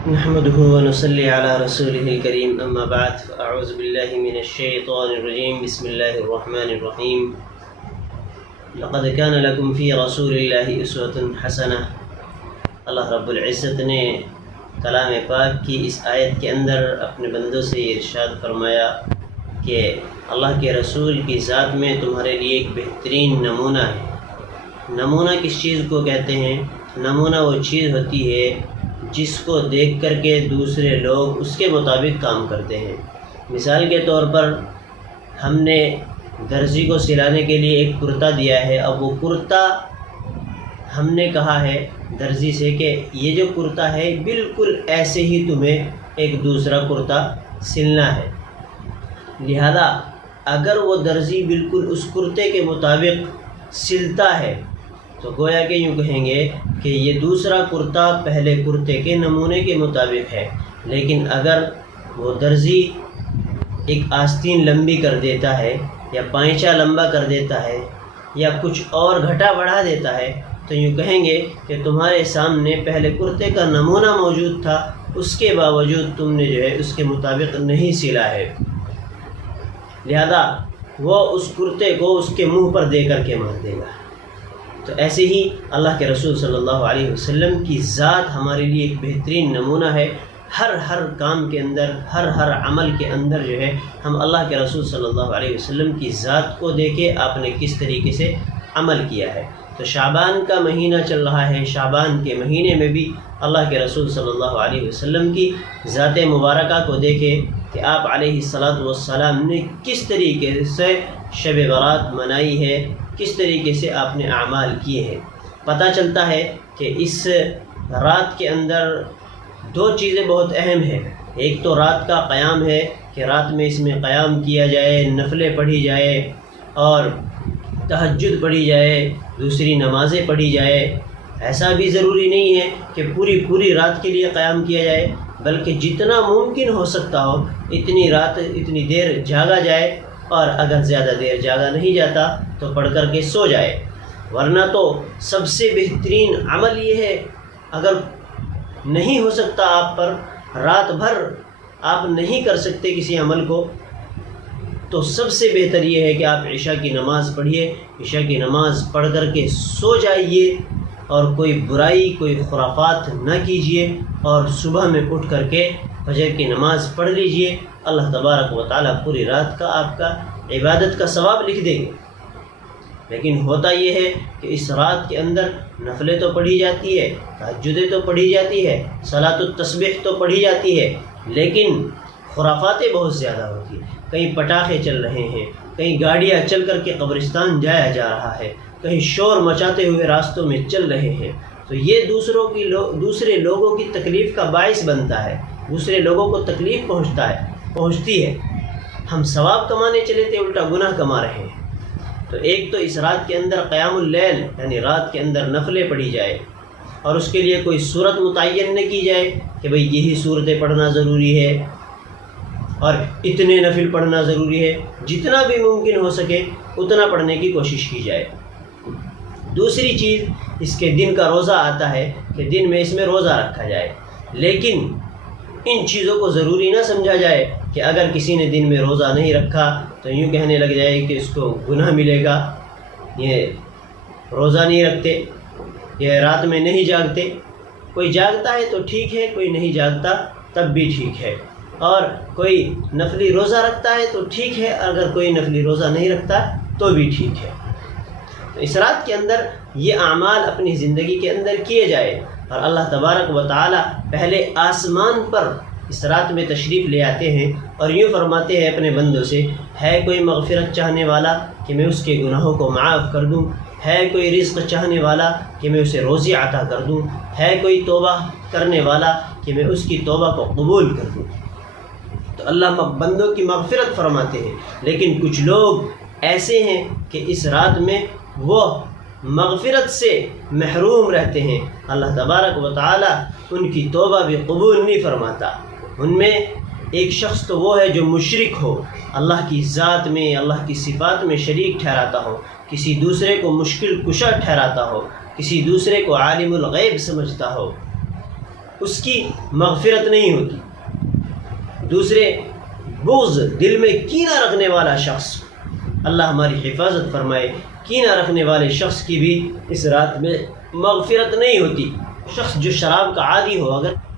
نحمده ونصلي على رسوله الكريم أما بعد فأعوذ بالله من الشيطان الرجيم بسم الله الرحمن الرحيم لقد كان لكم في رسول الله أسوة حسنة۔ اللہ رب العزت نے کلام پاک کی اس آیت کے اندر اپنے بندوں سے ارشاد فرمایا کہ اللہ کے رسول کی ذات میں تمہارے لیے ایک بہترین نمونہ ہے۔ نمونہ کس چیز کو کہتے ہیں؟ نمونہ وہ چیز ہوتی ہے جس کو دیکھ کر کے دوسرے لوگ اس کے مطابق کام کرتے ہیں۔ مثال کے طور پر ہم نے درزی کو سلانے کے لیے ایک کرتا دیا ہے، اب وہ کرتا ہم نے کہا ہے درزی سے کہ یہ جو کرتا ہے بالکل ایسے ہی تمہیں ایک دوسرا کرتا سلنا ہے، لہذا اگر وہ درزی بالکل اس کرتے کے مطابق سلتا ہے تو گویا کہ یوں کہیں گے کہ یہ دوسرا کرتا پہلے کرتے کے نمونے کے مطابق ہے۔ لیکن اگر وہ درزی ایک آستین لمبی کر دیتا ہے یا پائچہ لمبا کر دیتا ہے یا کچھ اور گھٹا بڑھا دیتا ہے تو یوں کہیں گے کہ تمہارے سامنے پہلے کرتے کا نمونہ موجود تھا، اس کے باوجود تم نے جو ہے اس کے مطابق نہیں سلا ہے، لہذا وہ اس کرتے کو اس کے منہ پر دے کر کے مار دے گا۔ تو ایسے ہی اللہ کے رسول صلی اللہ علیہ وسلم کی ذات ہمارے لیے ایک بہترین نمونہ ہے۔ ہر کام کے اندر، ہر عمل کے اندر جو ہے ہم اللہ کے رسول صلی اللہ علیہ وسلم کی ذات کو دیکھے آپ نے کس طریقے سے عمل کیا ہے۔ تو شعبان کا مہینہ چل رہا ہے، شعبان کے مہینے میں بھی اللہ کے رسول صلی اللہ علیہ وسلم کی ذات مبارکہ کو دیکھے کہ آپ علیہ الصلاۃ والسلام نے کس طریقے سے شب برات منائی ہے، کس طریقے سے آپ نے اعمال کیے ہیں۔ پتہ چلتا ہے کہ اس رات کے اندر دو چیزیں بہت اہم ہیں۔ ایک تو رات کا قیام ہے کہ رات میں اس میں قیام کیا جائے، نفلیں پڑھی جائے اور تہجد پڑھی جائے، دوسری نمازیں پڑھی جائے۔ ایسا بھی ضروری نہیں ہے کہ پوری رات کے لیے قیام کیا جائے، بلکہ جتنا ممکن ہو سکتا ہو اتنی دیر جاگا جائے، اور اگر زیادہ دیر جاگا نہیں جاتا تو پڑھ کر کے سو جائے۔ ورنہ تو سب سے بہترین عمل یہ ہے، اگر نہیں ہو سکتا آپ پر، رات بھر آپ نہیں کر سکتے کسی عمل کو، تو سب سے بہتر یہ ہے کہ آپ عشاء کی نماز پڑھیے، عشاء کی نماز پڑھ کر کے سو جائیے اور کوئی برائی، کوئی خرافات نہ کیجیے، اور صبح میں اٹھ کر کے فجر کی نماز پڑھ لیجیے۔ اللہ تبارک و تعالیٰ پوری رات کا آپ کا عبادت کا ثواب لکھ دیں گے۔ لیکن ہوتا یہ ہے کہ اس رات کے اندر نفلیں تو پڑھی جاتی ہے، تہجدیں تو پڑھی جاتی ہے، صلاۃ التسبیح تو پڑھی جاتی ہے، لیکن خرافاتیں بہت زیادہ ہوتی ہیں۔ کہیں پٹاخے چل رہے ہیں، کہیں گاڑیاں چل کر کے قبرستان جایا جا رہا ہے، کہیں شور مچاتے ہوئے راستوں میں چل رہے ہیں، تو یہ دوسرے لوگوں کی تکلیف کا باعث بنتا ہے، دوسرے لوگوں کو تکلیف پہنچتی ہے۔ ہم ثواب کمانے چلے تھے، الٹا گناہ کما رہے ہیں۔ تو ایک تو اس رات کے اندر قیام اللیل یعنی رات کے اندر نفلیں پڑھی جائے، اور اس کے لیے کوئی صورت متعین نہ کی جائے کہ بھئی یہی صورتیں پڑھنا ضروری ہے اور اتنے نفل پڑھنا ضروری ہے، جتنا بھی ممکن ہو سکے اتنا پڑھنے کی کوشش کی جائے۔ دوسری چیز، اس کے دن کا روزہ آتا ہے کہ دن میں اس میں روزہ رکھا جائے، لیکن ان چیزوں کو ضروری نہ سمجھا جائے کہ اگر کسی نے دن میں روزہ نہیں رکھا تو یوں کہنے لگ جائے کہ اس کو گناہ ملے گا، یہ روزہ نہیں رکھتے، یہ رات میں نہیں جاگتے۔ کوئی جاگتا ہے تو ٹھیک ہے، کوئی نہیں جاگتا تب بھی ٹھیک ہے، اور کوئی نفلی روزہ رکھتا ہے تو ٹھیک ہے، اگر کوئی نفلی روزہ نہیں رکھتا تو بھی ٹھیک ہے۔ تو اس رات کے اندر یہ اعمال اپنی زندگی کے اندر کیے جائے، اور اللہ تبارک و تعالی پہلے آسمان پر اس رات میں تشریف لے آتے ہیں اور یوں فرماتے ہیں اپنے بندوں سے، ہے کوئی مغفرت چاہنے والا کہ میں اس کے گناہوں کو معاف کر دوں، ہے کوئی رزق چاہنے والا کہ میں اسے روزی عطا کر دوں، ہے کوئی توبہ کرنے والا کہ میں اس کی توبہ کو قبول کر دوں۔ تو اللہ بندوں کی مغفرت فرماتے ہیں، لیکن کچھ لوگ ایسے ہیں کہ اس رات میں وہ مغفرت سے محروم رہتے ہیں، اللہ تبارک و تعالی ان کی توبہ بھی قبول نہیں فرماتا۔ ان میں ایک شخص تو وہ ہے جو مشرک ہو، اللہ کی ذات میں، اللہ کی صفات میں شریک ٹھہراتا ہو، کسی دوسرے کو مشکل کشا ٹھہراتا ہو، کسی دوسرے کو عالم الغیب سمجھتا ہو، اس کی مغفرت نہیں ہوتی۔ دوسرے، بغض، دل میں کینہ رکھنے والا شخص، اللہ ہماری حفاظت فرمائے، کینہ رکھنے والے شخص کی بھی اس رات میں مغفرت نہیں ہوتی۔ شخص جو شراب کا عادی ہو،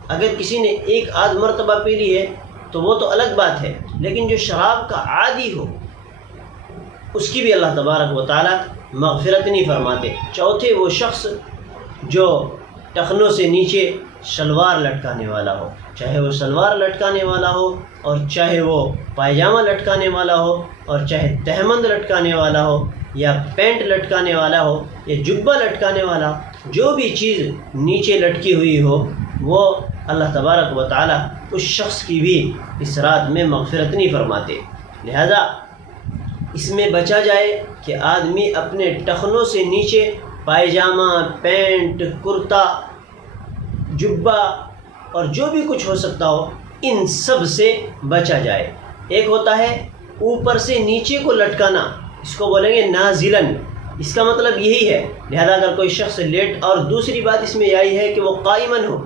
اگر کسی نے ایک آدھ مرتبہ پی لی ہے تو وہ تو الگ بات ہے، لیکن جو شراب کا عادی ہو اس کی بھی اللہ تبارک و تعالی مغفرت نہیں فرماتے۔ چوتھے، وہ شخص جو ٹخنوں سے نیچے شلوار لٹکانے والا ہو، چاہے وہ شلوار لٹکانے والا ہو اور چاہے وہ پائجامہ لٹکانے والا ہو اور چاہے تہمند لٹکانے والا ہو یا پینٹ لٹکانے والا ہو یا جبہ لٹکانے والا ہو، جو بھی چیز نیچے لٹکی ہوئی ہو وہ اللہ تبارک و تعالی اس شخص کی بھی اس رات میں مغفرت نہیں فرماتے۔ لہذا اس میں بچا جائے کہ آدمی اپنے ٹخنوں سے نیچے پائجامہ، پینٹ، کرتا، جبہ اور جو بھی کچھ ہو سکتا ہو ان سب سے بچا جائے۔ ایک ہوتا ہے اوپر سے نیچے کو لٹکانا، اس کو بولیں گے نازلن، اس کا مطلب یہی ہے۔ لہذا اگر کوئی شخص اور دوسری بات اس میں یہی ہے کہ وہ قائمن ہو،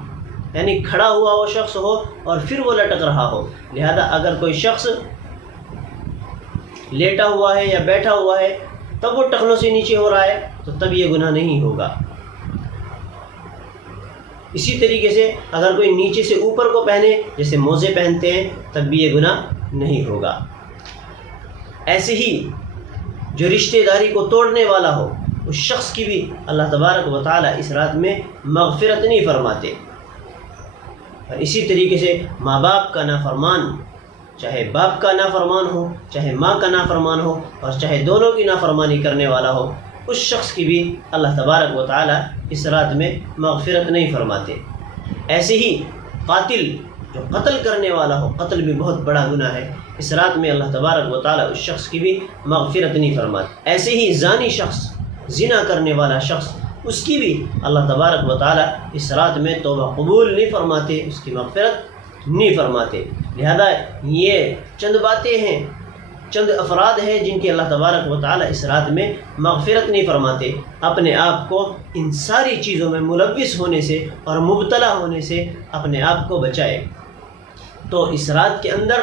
یعنی کھڑا ہوا وہ شخص ہو اور پھر وہ لٹک رہا ہو۔ لہذا اگر کوئی شخص لیٹا ہوا ہے یا بیٹھا ہوا ہے تب وہ ٹخنوں سے نیچے ہو رہا ہے تو تب یہ گناہ نہیں ہوگا۔ اسی طریقے سے اگر کوئی نیچے سے اوپر کو پہنے، جیسے موزے پہنتے ہیں، تب بھی یہ گناہ نہیں ہوگا۔ ایسے ہی جو رشتہ داری کو توڑنے والا ہو اس شخص کی بھی اللہ تبارک و تعالی اس رات میں مغفرت نہیں فرماتے۔ اور اسی طریقے سے ماں باپ کا نافرمان، چاہے باپ کا نافرمان ہو، چاہے ماں کا نافرمان ہو اور چاہے دونوں کی نافرمانی کرنے والا ہو، اس شخص کی بھی اللہ تبارک و تعالی اس رات میں مغفرت نہیں فرماتے۔ ایسے ہی قاتل، جو قتل کرنے والا ہو، قتل بھی بہت بڑا گناہ ہے، اس رات میں اللہ تبارک و تعالی اس شخص کی بھی مغفرت نہیں فرماتے۔ ایسے ہی زانی شخص، زنا کرنے والا شخص، اس کی بھی اللہ تبارک و تعالی اس رات میں توبہ قبول نہیں فرماتے، اس کی مغفرت نہیں فرماتے۔ لہذا یہ چند باتیں ہیں، چند افراد ہیں جن کی اللہ تبارک و تعالی اس رات میں مغفرت نہیں فرماتے۔ اپنے آپ کو ان ساری چیزوں میں ملوث ہونے سے اور مبتلا ہونے سے اپنے آپ کو بچائے۔ تو اس رات کے اندر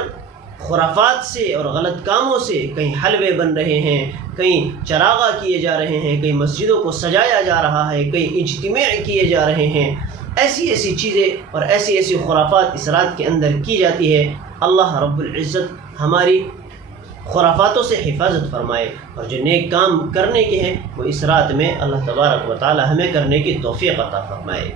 خرافات سے اور غلط کاموں سے کہیں حلوے بن رہے ہیں، کہیں چراغاں کیے جا رہے ہیں، کہیں مسجدوں کو سجایا جا رہا ہے، کہیں اجتماع کیے جا رہے ہیں، ایسی چیزیں اور ایسی خرافات اس رات کے اندر کی جاتی ہے۔ اللہ رب العزت ہماری خرافاتوں سے حفاظت فرمائے، اور جو نیک کام کرنے کے ہیں وہ اس رات میں اللہ تبارک و تعالی ہمیں کرنے کی توفیق عطا فرمائے۔